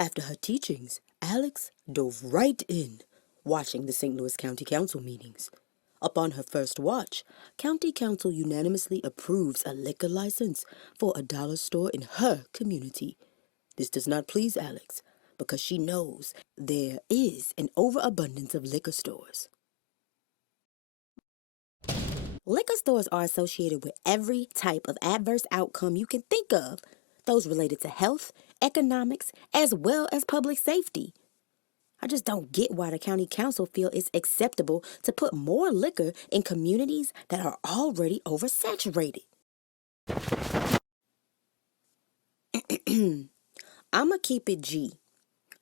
After her teachings, Alex dove right in, watching the St. Louis County Council meetings. Upon her first watch, County Council unanimously approves a liquor license for a dollar store in her community. This does not please Alex because she knows there is an overabundance of liquor stores. Liquor stores are associated with every type of adverse outcome you can think of, those related to health, economics, as well as public safety. I just don't get why the county council feel it's acceptable to put more liquor in communities that are already oversaturated. I'ma keep it G.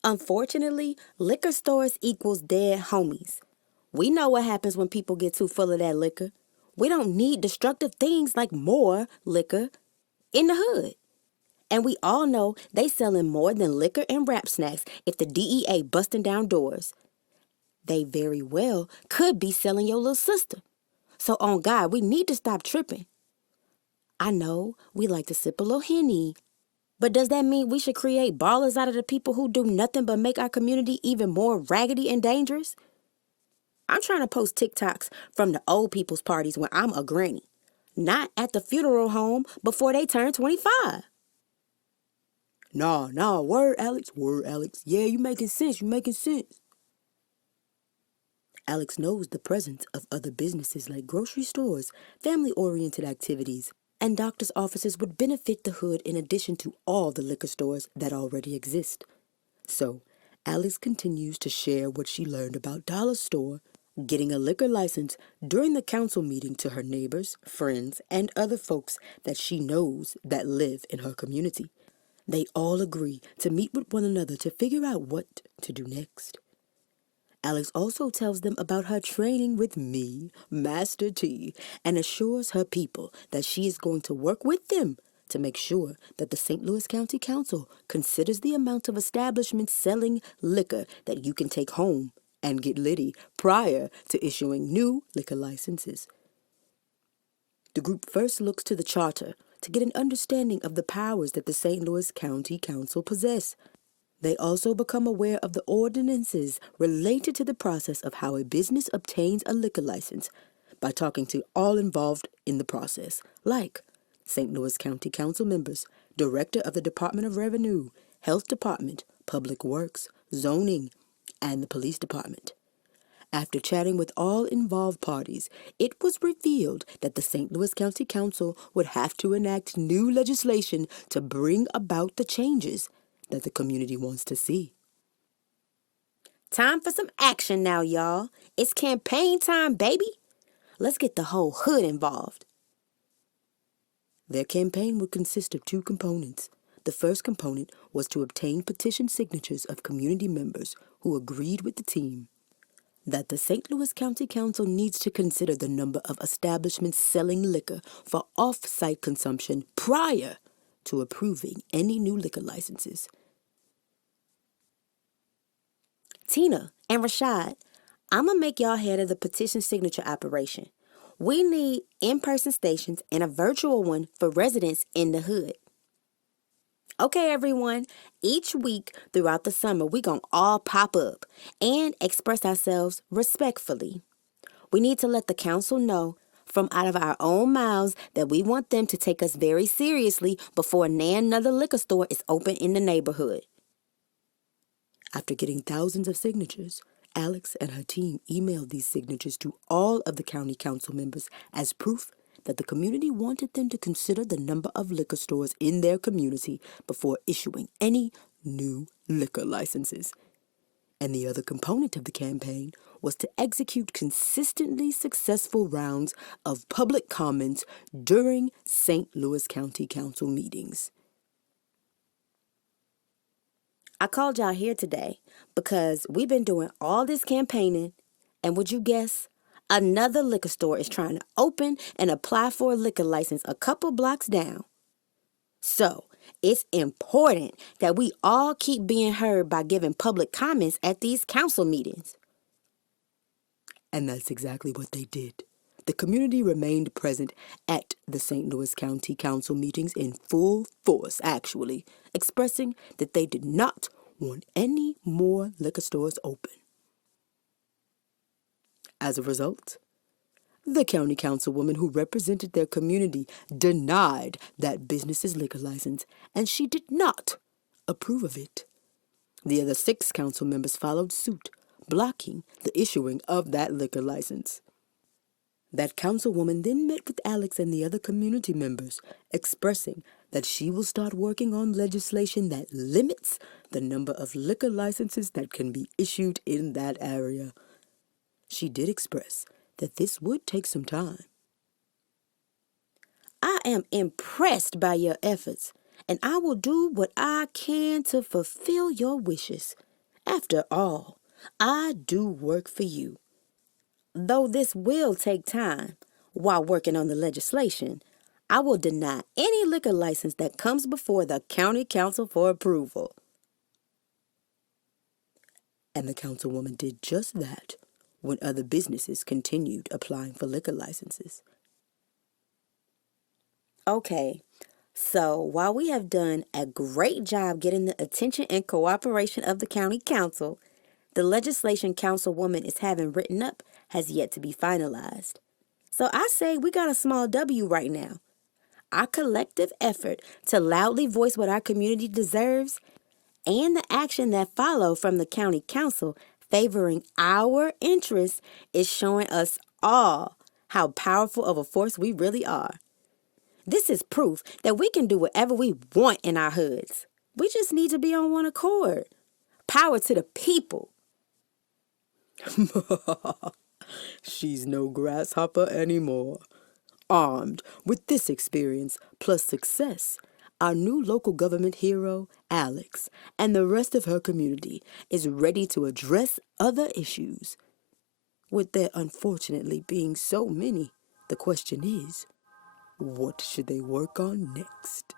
Unfortunately, liquor stores equals dead homies. We know what happens when people get too full of that liquor. We don't need destructive things like more liquor in the hood. And we all know they selling more than liquor and rap snacks if the DEA busting down doors. They very well could be selling your little sister. So on God, we need to stop tripping. I know we like to sip a little Henny, but does that mean we should create ballers out of the people who do nothing but make our community even more raggedy and dangerous? I'm trying to post TikToks from the old people's parties when I'm a granny, not at the funeral home before they turn 25. Nah, word, Alex. Yeah, you making sense. Alex knows the presence of other businesses like grocery stores, family-oriented activities, and doctor's offices would benefit the hood in addition to all the liquor stores that already exist. So, Alex continues to share what she learned about Dollar Store, getting a liquor license during the council meeting to her neighbors, friends, and other folks that she knows that live in her community. They all agree to meet with one another to figure out what to do next. Alex also tells them about her training with me, Master T, and assures her people that she is going to work with them to make sure that the St. Louis County Council considers the amount of establishments selling liquor that you can take home and get litty prior to issuing new liquor licenses. The group first looks to the charter to get an understanding of the powers that the St. Louis County Council possess. They also become aware of the ordinances related to the process of how a business obtains a liquor license by talking to all involved in the process, like St. Louis County Council members, Director of the Department of Revenue, Health Department, Public Works, Zoning, and the Police Department. After chatting with all involved parties, it was revealed that the St. Louis County Council would have to enact new legislation to bring about the changes that the community wants to see. Time for some action now, y'all. It's campaign time, baby. Let's get the whole hood involved. Their campaign would consist of two components. The first component was to obtain petition signatures of community members who agreed with the team that the St. Louis County Council needs to consider the number of establishments selling liquor for off-site consumption prior to approving any new liquor licenses. Tina and Rashad, I'm going to make y'all head of the petition signature operation. We need in-person stations and a virtual one for residents in the hood. Okay, everyone, each week throughout the summer, we gonna all pop up and express ourselves respectfully. We need to let the council know from out of our own mouths that we want them to take us very seriously before another liquor store is open in the neighborhood. After getting thousands of signatures, Alex and her team emailed these signatures to all of the county council members as proof that the community wanted them to consider the number of liquor stores in their community before issuing any new liquor licenses. And the other component of the campaign was to execute consistently successful rounds of public comments during St. Louis County Council meetings. I called y'all here today because we've been doing all this campaigning, and would you guess? Another liquor store is trying to open and apply for a liquor license a couple blocks down. So, it's important that we all keep being heard by giving public comments at these council meetings. And that's exactly what they did. The community remained present at the St. Louis County Council meetings in full force, actually, expressing that they did not want any more liquor stores open. As a result, the county councilwoman who represented their community denied that business's liquor license, and she did not approve of it. The other 6 council members followed suit, blocking the issuing of that liquor license. That councilwoman then met with Alex and the other community members, expressing that she will start working on legislation that limits the number of liquor licenses that can be issued in that area. She did express that this would take some time. I am impressed by your efforts, and I will do what I can to fulfill your wishes. After all, I do work for you. Though this will take time, while working on the legislation, I will deny any liquor license that comes before the county council for approval. And the councilwoman did just that when other businesses continued applying for liquor licenses. Okay, so while we have done a great job getting the attention and cooperation of the county council, the legislation councilwoman is having written up has yet to be finalized. So I say we got a small W right now. Our collective effort to loudly voice what our community deserves and the action that follow from the county council favoring our interests is showing us all how powerful of a force we really are. This is proof that we can do whatever we want in our hoods. We just need to be on one accord. Power to the people. She's no grasshopper anymore. Armed with this experience plus success, our new local government hero, Alex, and the rest of her community is ready to address other issues. With there unfortunately being so many, the question is, what should they work on next?